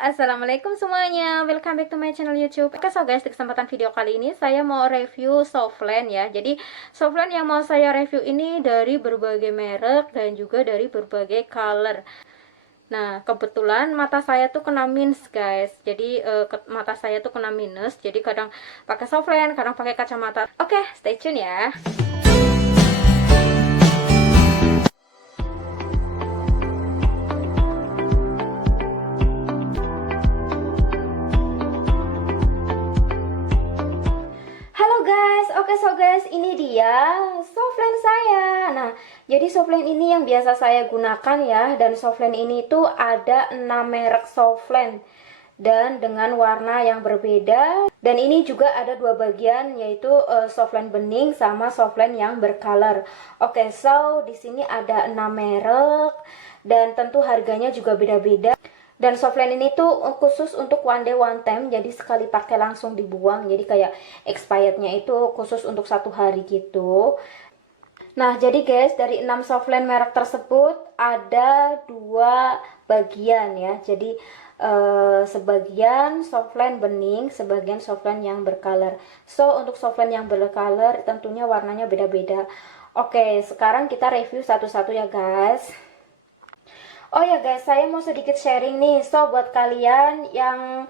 Assalamualaikum semuanya, welcome back to my channel YouTube. Oke, so guys, di kesempatan video kali ini saya mau review softland ya. Jadi softland yang mau saya review ini dari berbagai merek dan juga dari berbagai color. Nah, kebetulan mata saya tuh kena minus guys. Jadi mata saya tuh kena minus, jadi kadang pakai softland, kadang pakai kacamata. Oke, stay tune ya. Oke, so guys, ini dia softland saya. Nah, jadi softland ini yang biasa saya gunakan ya. Dan softland ini tuh ada 6 merek softland dan dengan warna yang berbeda. Dan ini juga ada 2 bagian, yaitu softland bening sama softland yang bercolor. Oke, so di sini ada 6 merek dan tentu harganya juga beda-beda. Dan softland ini tuh khusus untuk one day one time, jadi sekali pakai langsung dibuang. Jadi kayak expirednya itu khusus untuk 1 hari gitu. Nah, jadi guys, dari 6 softland merek tersebut ada 2 bagian ya. Jadi sebagian softland bening, sebagian softland yang bercolor. So, untuk softland yang bercolor tentunya warnanya beda-beda. Oke, sekarang kita review satu-satu ya guys. Oh ya guys, saya mau sedikit sharing nih. So, buat kalian yang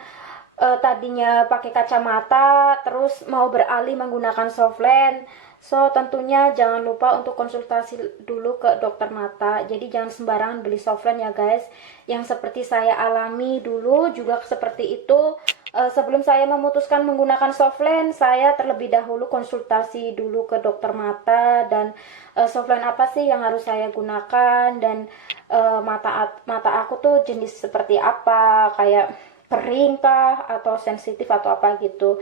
tadinya pakai kacamata terus mau beralih menggunakan softland, so tentunya jangan lupa untuk konsultasi dulu ke dokter mata. Jadi jangan sembarangan beli softland ya guys. Yang seperti saya alami dulu juga seperti itu. Sebelum saya memutuskan menggunakan softland, saya terlebih dahulu konsultasi dulu ke dokter mata dan softland apa sih yang harus saya gunakan, dan mata aku tuh jenis seperti apa, kayak kering kah atau sensitif atau apa gitu.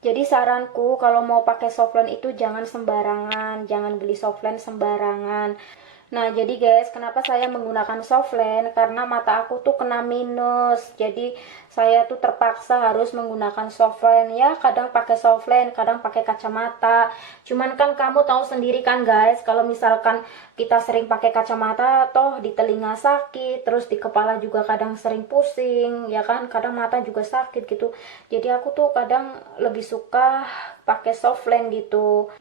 Jadi saranku kalau mau pakai softland itu jangan sembarangan, jangan beli softland sembarangan. Nah, jadi guys, kenapa saya menggunakan softland? Karena mata aku tuh kena minus. Jadi saya tuh terpaksa harus menggunakan softland ya. Kadang pakai softland, kadang pakai kacamata. Cuman kan kamu tahu sendiri kan guys, kalau misalkan kita sering pakai kacamata, toh di telinga sakit, terus di kepala juga kadang sering pusing, ya kan? Kadang mata juga sakit gitu. Jadi aku tuh kadang lebih suka pakai softland gitu.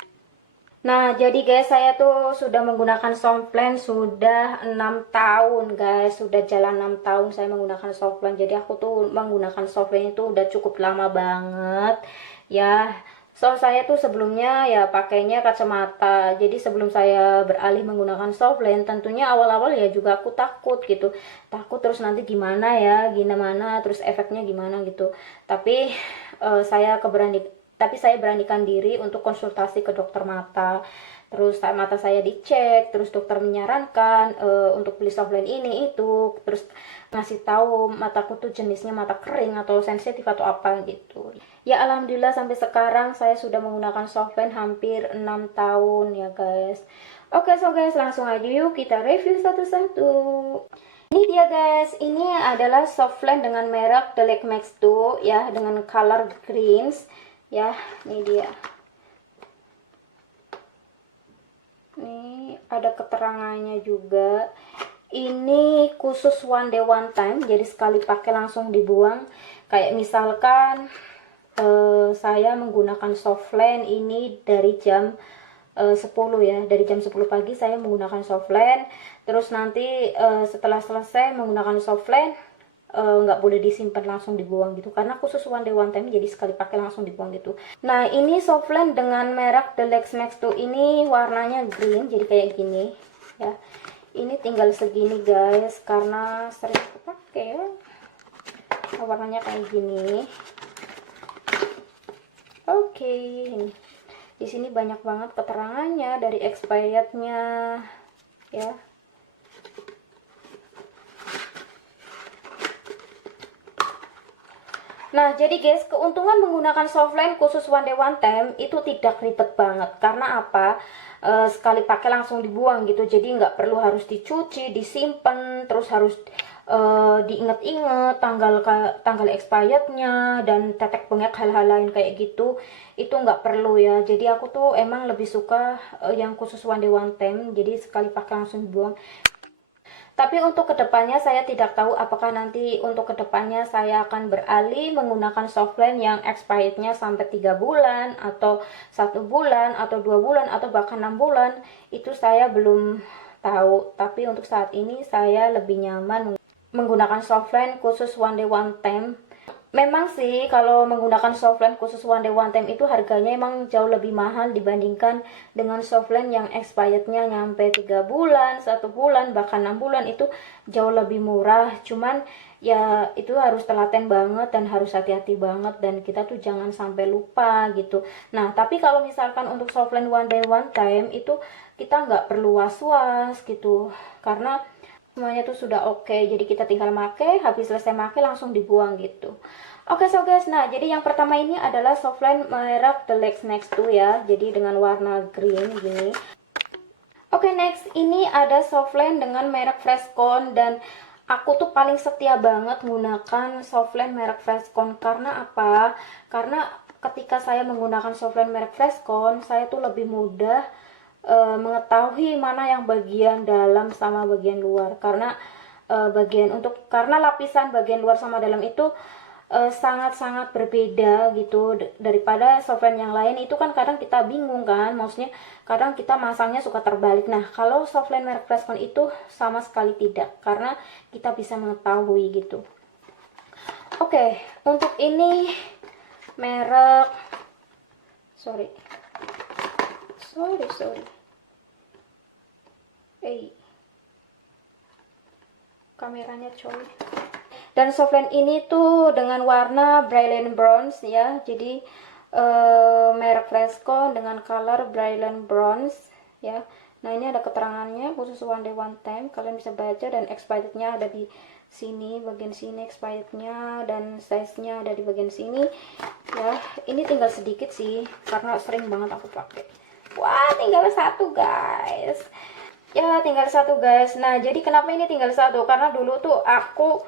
Nah, jadi guys, saya tuh sudah menggunakan softland sudah 6 tahun guys. Sudah jalan 6 tahun saya menggunakan softland. Jadi aku tuh menggunakan softland itu udah cukup lama banget ya. So, saya tuh sebelumnya ya pakainya kacamata. Jadi sebelum saya beralih menggunakan softland, tentunya awal-awal ya juga aku takut gitu. Takut terus nanti gimana ya, gimana, terus efeknya gimana gitu. Tapi saya beranikan diri untuk konsultasi ke dokter mata. Terus mata saya dicek, terus dokter menyarankan untuk beli softland ini itu, terus ngasih tahu mataku tuh jenisnya mata kering atau sensitif atau apa gitu. Ya alhamdulillah sampai sekarang saya sudah menggunakan softland hampir 6 tahun ya guys. Oke, so guys, langsung aja yuk kita review satu-satu. Ini dia guys, ini adalah softland dengan merek The Lake Max 2 ya, dengan color greens. Ya, ini dia. Ini ada keterangannya juga. Ini khusus one day one time, jadi sekali pakai langsung dibuang. Kayak misalkan saya menggunakan softland ini dari jam 10 ya, dari jam 10 pagi saya menggunakan softland. Terus nanti setelah selesai menggunakan softland, nggak boleh disimpan, langsung dibuang gitu, karena khusus one day one time, jadi sekali pakai langsung dibuang gitu. Nah, ini softland dengan merek The Lake Max 2 ini warnanya green, jadi kayak gini ya. Ini tinggal segini guys, karena sering pakai ya. Warnanya kayak gini. Oke, ini di sini banyak banget keterangannya dari expirednya ya. Nah, jadi guys, keuntungan menggunakan softland khusus one day one time itu tidak ribet banget. Karena apa? Sekali pakai langsung dibuang gitu. Jadi nggak perlu harus dicuci, disimpan, terus harus diinget-inget tanggal expirednya dan tetek bengek hal-hal lain kayak gitu. Itu nggak perlu ya. Jadi aku tuh emang lebih suka yang khusus one day one time. Jadi sekali pakai langsung dibuang. Tapi untuk kedepannya saya tidak tahu apakah nanti untuk kedepannya saya akan beralih menggunakan softline yang expirednya sampai 3 bulan atau 1 bulan atau 2 bulan atau bahkan 6 bulan. Itu saya belum tahu. Tapi untuk saat ini saya lebih nyaman menggunakan softline khusus one day one time. Memang sih kalau menggunakan softline khusus one day one time itu harganya emang jauh lebih mahal dibandingkan dengan softline yang expirednya nyampe 3 bulan, 1 bulan, bahkan 6 bulan. Itu jauh lebih murah. Cuman ya itu harus telaten banget dan harus hati-hati banget, dan kita tuh jangan sampai lupa gitu. Nah, tapi kalau misalkan untuk softline one day one time itu kita nggak perlu was-was gitu, karena semuanya tuh sudah oke. Jadi kita tinggal make, habis selesai make langsung dibuang gitu. Oke, so guys, nah jadi yang pertama ini adalah softline merek The Legs Next To ya, jadi dengan warna green gini. Oke, next ini ada softline dengan merek Freshcon, dan aku tuh paling setia banget menggunakan softline merek Freshcon. Karena apa? Karena ketika saya menggunakan softline merek Freshcon, saya tuh lebih mudah mengetahui mana yang bagian dalam sama bagian luar, karena karena lapisan bagian luar sama dalam itu sangat-sangat berbeda gitu daripada softline yang lain. Itu kan kadang kita bingung kan, maksudnya kadang kita masangnya suka terbalik. Nah, kalau softline merek Freshcon itu sama sekali tidak, karena kita bisa mengetahui gitu. Oke, untuk ini merek sorry kameranya coy. Dan softline ini tuh dengan warna Brilliant Bronze ya, jadi merek Freshcon dengan color Brilliant Bronze ya. Nah, ini ada keterangannya khusus one day one time, kalian bisa baca, dan expirednya ada di sini, bagian sini expirednya, dan size-nya ada di bagian sini ya. Ini tinggal sedikit sih karena sering banget aku pakai. Wah, tinggal satu guys. Ya, tinggal satu guys. Nah, jadi kenapa ini tinggal satu? Karena dulu tuh aku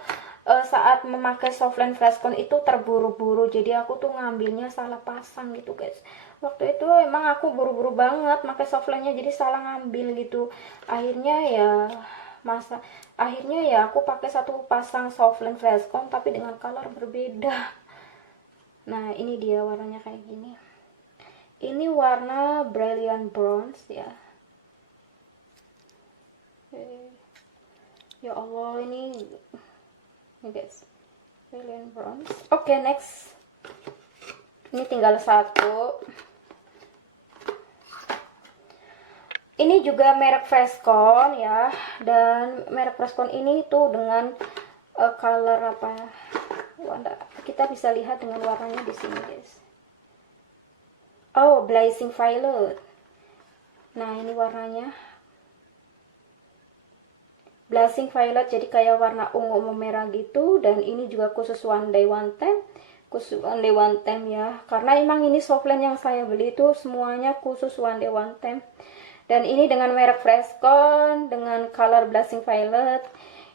saat memakai softline Freshcon itu terburu-buru, jadi aku tuh ngambilnya salah pasang gitu guys. Waktu itu emang aku buru-buru banget pakai softline-nya, jadi salah ngambil gitu. Akhirnya ya aku pakai satu pasang softline Freshcon tapi dengan color berbeda. Nah, ini dia warnanya kayak gini. Ini warna Brilliant Bronze ya. Ya Allah, ini guys, Brilliant Bronze. Oke, next. Ini tinggal satu. Ini juga merek Freshcon ya, dan merek Freshcon ini tuh dengan color apa? Kita bisa lihat dengan warnanya di sini guys. Oh, Blazing Violet. Nah, ini warnanya Blazing Violet, jadi kayak warna ungu merah gitu. Dan ini juga khusus one day one time, ya, karena emang ini softline yang saya beli itu semuanya khusus one day one time. Dan ini dengan merek Freshcon dengan color Blazing Violet.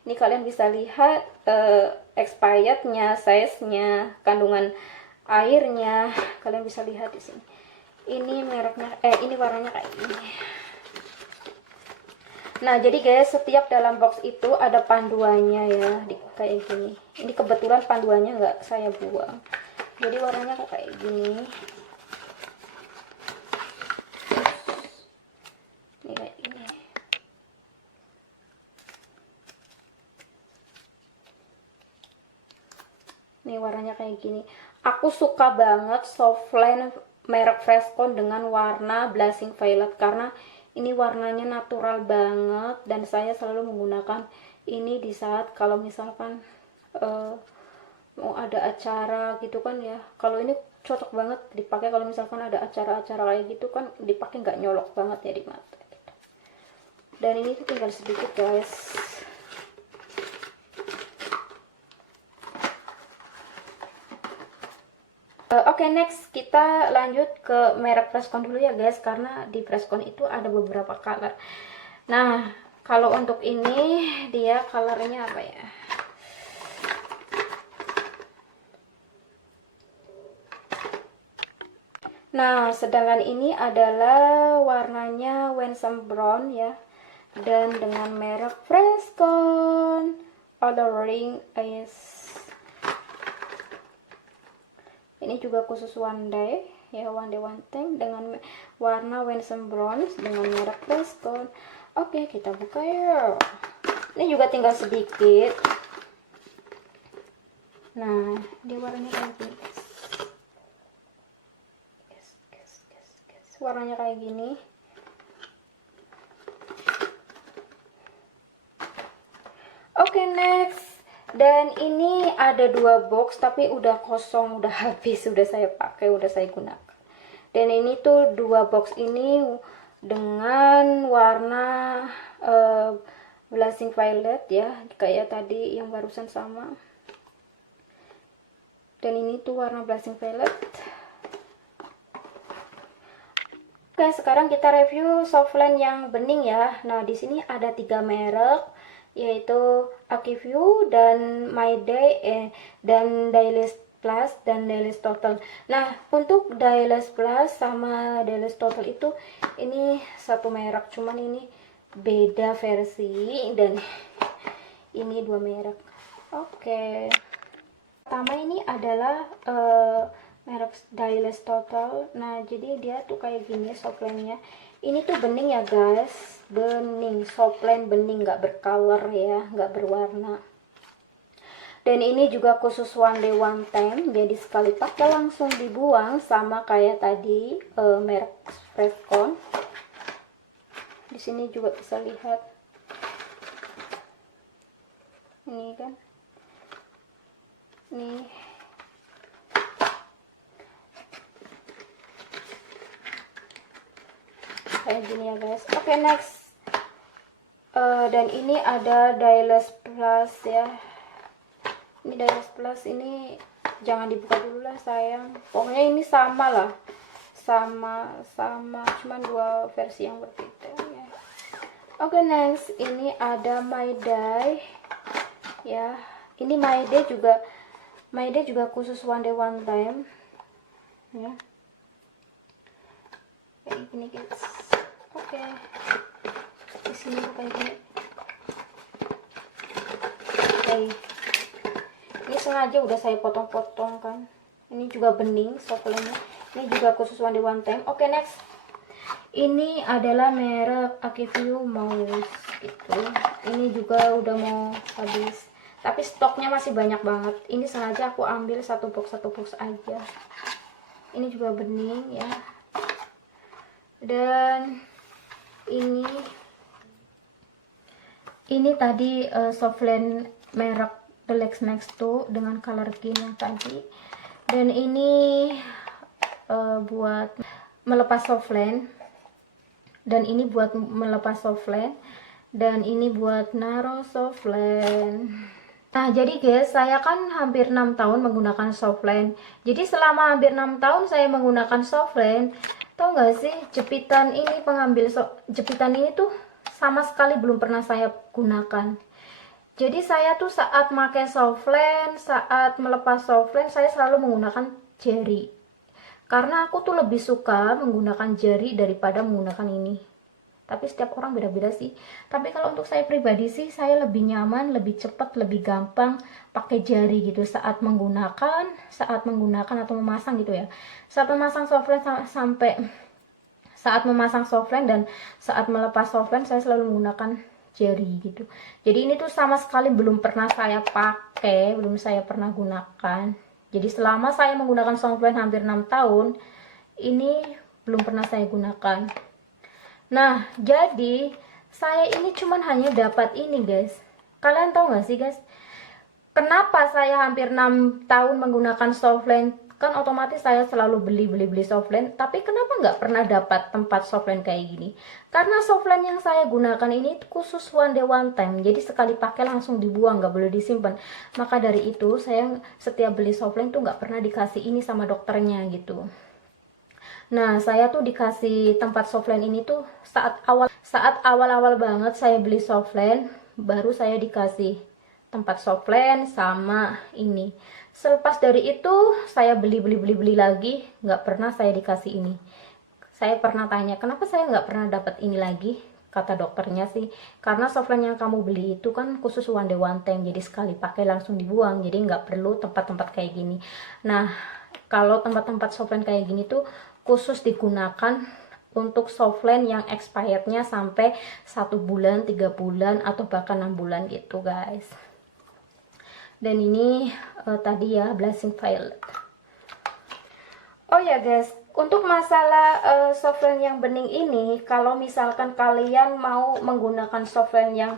Ini kalian bisa lihat expirednya, size-nya, kandungan airnya, kalian bisa lihat di sini. Ini mereknya ini warnanya kayak gini. Nah, jadi guys, setiap dalam box itu ada panduannya ya, kayak gini. Ini kebetulan panduannya nggak saya buang, jadi warnanya kayak gini. Ini kayak gini. Nih warnanya kayak gini. Aku suka banget softline merek Freshcon dengan warna Blazing Violet, karena ini warnanya natural banget, dan saya selalu menggunakan ini di saat kalau misalkan mau ada acara gitu kan ya. Kalau ini cocok banget dipakai kalau misalkan ada acara-acara kayak gitu kan, dipakai nggak nyolok banget ya di mata gitu. Dan ini tuh tinggal sedikit guys. Oke, next kita lanjut ke merek Freshcon dulu ya guys, karena di Freshcon itu ada beberapa color. Nah, kalau untuk ini dia colornya apa ya? Nah, sedangkan ini adalah warnanya Winsome Brown ya. dan dengan merek Freshcon Ring Ice. Ini juga khusus one day ya, one day one time dengan warna Winsome Bronze dengan merek Freshcon. Oke, kita buka ya. Ini juga tinggal sedikit. Nah, dia warnanya kayak gini. Warnanya kayak gini. Oke, next. Dan ini ada 2 box tapi udah kosong, udah habis, udah saya pakai, udah saya gunakan. Dan ini tuh 2 box ini dengan warna blushing violet ya, kayak tadi yang barusan sama. Dan ini tuh warna blushing violet. Oke, sekarang kita review softline yang bening ya. Nah, di sini ada 3 merek, yaitu Akiview dan My Day dan Dailies Plus dan Dailies Total. Nah, untuk Dailies Plus sama Dailies Total itu ini satu merek, cuman ini beda versi, dan ini 2 merek. Oke. Pertama ini adalah merek Dailies Total. Nah, jadi dia tuh kayak gini softline-nya. Ini tuh bening ya guys, bening, softline bening, nggak bercolor ya, nggak berwarna. Dan ini juga khusus one day one time, jadi sekali pakai langsung dibuang, sama kayak tadi merek Freshcon. Di sini juga bisa lihat, ini kan, nih. Kayak gini ya guys. Oke, next. Dan ini ada Dailies Plus ya. Ini Dailies Plus ini jangan dibuka dulu lah sayang. Pokoknya ini sama lah, sama cuman 2 versi yang berbeda ya. Oke, next. Ini ada My Day ya. Ini My Day juga khusus one day one time ya, kayak gini guys. Oke, di sini kayak gini. Oke, ini sengaja udah saya potong-potong kan. Ini juga bening softline-nya. Ini juga khusus one day one time. Oke, next. Ini adalah merek Akiview Mouse gitu. Ini juga udah mau habis, tapi stoknya masih banyak banget. Ini sengaja aku ambil satu box aja. Ini juga bening ya. Dan ini tadi softline merek Relax Max 2 dengan color green yang tadi. Dan ini buat melepas softline, dan ini buat melepas softline, dan ini buat naruh softline. Nah, jadi guys, saya kan hampir 6 tahun menggunakan softline. Jadi selama hampir 6 tahun saya menggunakan softline, tau gak sih, jepitan ini, jepitan ini tuh sama sekali belum pernah saya gunakan. Jadi saya tuh saat pakai softline, saat melepas softline, saya selalu menggunakan jari. Karena aku tuh lebih suka menggunakan jari daripada menggunakan ini. Tapi setiap orang beda-beda sih. Tapi kalau untuk saya pribadi sih, saya lebih nyaman, lebih cepat, lebih gampang pakai jari gitu saat menggunakan atau memasang gitu ya. Saat memasang softline dan saat melepas softline, saya selalu menggunakan jari gitu. Jadi ini tuh sama sekali belum pernah saya pakai, belum saya pernah gunakan. Jadi selama saya menggunakan softline hampir 6 tahun, ini belum pernah saya gunakan. Nah, jadi saya ini cuman hanya dapat ini guys. Kalian tahu gak sih guys, kenapa saya hampir 6 tahun menggunakan softline? Kan otomatis saya selalu beli softline, tapi kenapa nggak pernah dapat tempat softline kayak gini? Karena softline yang saya gunakan ini khusus one day one time, jadi sekali pakai langsung dibuang, nggak boleh disimpan. Maka dari itu saya setiap beli softline tuh nggak pernah dikasih ini sama dokternya gitu. Nah, saya tuh dikasih tempat softline ini tuh saat awal-awal banget saya beli softline, baru saya dikasih tempat softline sama ini. Selepas dari itu saya beli lagi, nggak pernah saya dikasih ini. Saya pernah tanya kenapa saya nggak pernah dapat ini lagi, kata dokternya sih, karena softline yang kamu beli itu kan khusus one day one time, jadi sekali pakai langsung dibuang, jadi nggak perlu tempat-tempat kayak gini. Nah, kalau tempat-tempat softline kayak gini tuh khusus digunakan untuk softline yang expirednya sampai 1 bulan, 3 bulan, atau bahkan 6 bulan gitu guys. Dan ini tadi ya Blazing Violet. Oh ya guys, untuk masalah softline yang bening ini, kalau misalkan kalian mau menggunakan softline yang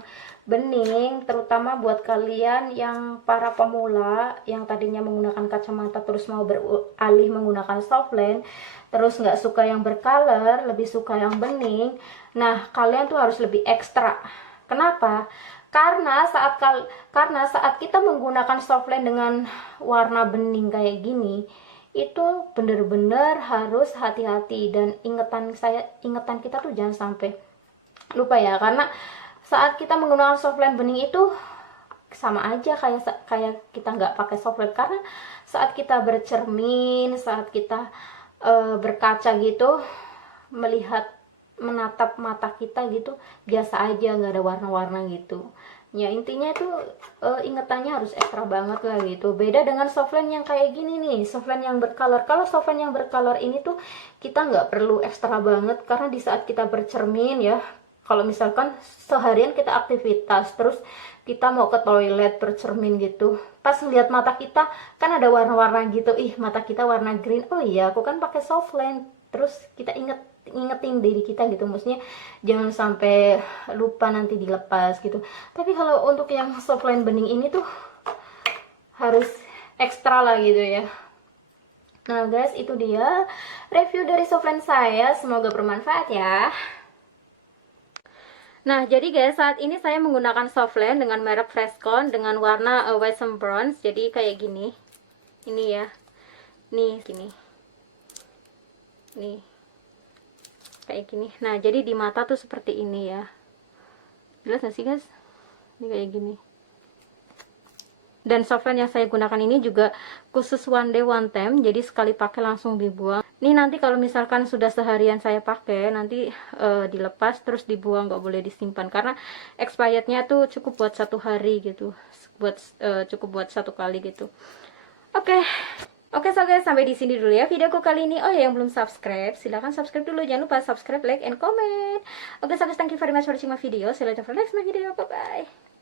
bening, terutama buat kalian yang para pemula yang tadinya menggunakan kacamata terus mau beralih menggunakan softline, terus nggak suka yang bercolor, lebih suka yang bening, nah kalian tuh harus lebih ekstra. Kenapa? Karena saat kita menggunakan softline dengan warna bening kayak gini, itu bener-bener harus hati-hati, dan ingetan kita tuh jangan sampai lupa ya, karena saat kita menggunakan softline bening itu sama aja kayak kita nggak pakai softline, karena saat kita bercermin, saat kita berkaca gitu, menatap mata kita gitu biasa aja, nggak ada warna-warna gitu ya. Intinya itu ingetannya harus ekstra banget lah gitu. Beda dengan softline yang kayak gini nih, softline yang bercolor. Kalau softline yang bercolor ini tuh kita nggak perlu ekstra banget, karena di saat kita bercermin ya, kalau misalkan seharian kita aktivitas terus kita mau ke toilet bercermin gitu, pas lihat mata kita kan ada warna-warna gitu, ih mata kita warna green, oh iya aku kan pakai softline, terus kita ingetin diri kita gitu, maksudnya jangan sampai lupa nanti dilepas gitu. Tapi kalau untuk yang softline bening ini tuh harus ekstra lah gitu ya. Nah guys, itu dia review dari softline saya, semoga bermanfaat ya. Nah, jadi guys, saat ini saya menggunakan softline dengan merek Freshcon dengan warna white and bronze. Jadi kayak gini. Ini ya. Nih, gini. Nih. Kayak gini. Nah, jadi di mata tuh seperti ini ya. Jelas gak sih guys? Ini kayak gini. Dan softline yang saya gunakan ini juga khusus one day one time, jadi sekali pakai langsung dibuang. Ini nanti kalau misalkan sudah seharian saya pakai, nanti dilepas terus dibuang, nggak boleh disimpan, karena expirednya tuh cukup buat 1 hari gitu, cukup buat 1 kali gitu. Oke, so guys, sampai di sini dulu ya videoku kali ini. Oh ya, yang belum subscribe, silahkan subscribe dulu. Jangan lupa subscribe, like, and comment. Oke, so guys, thank you very much for watching my video. See you later for next my video. Bye bye.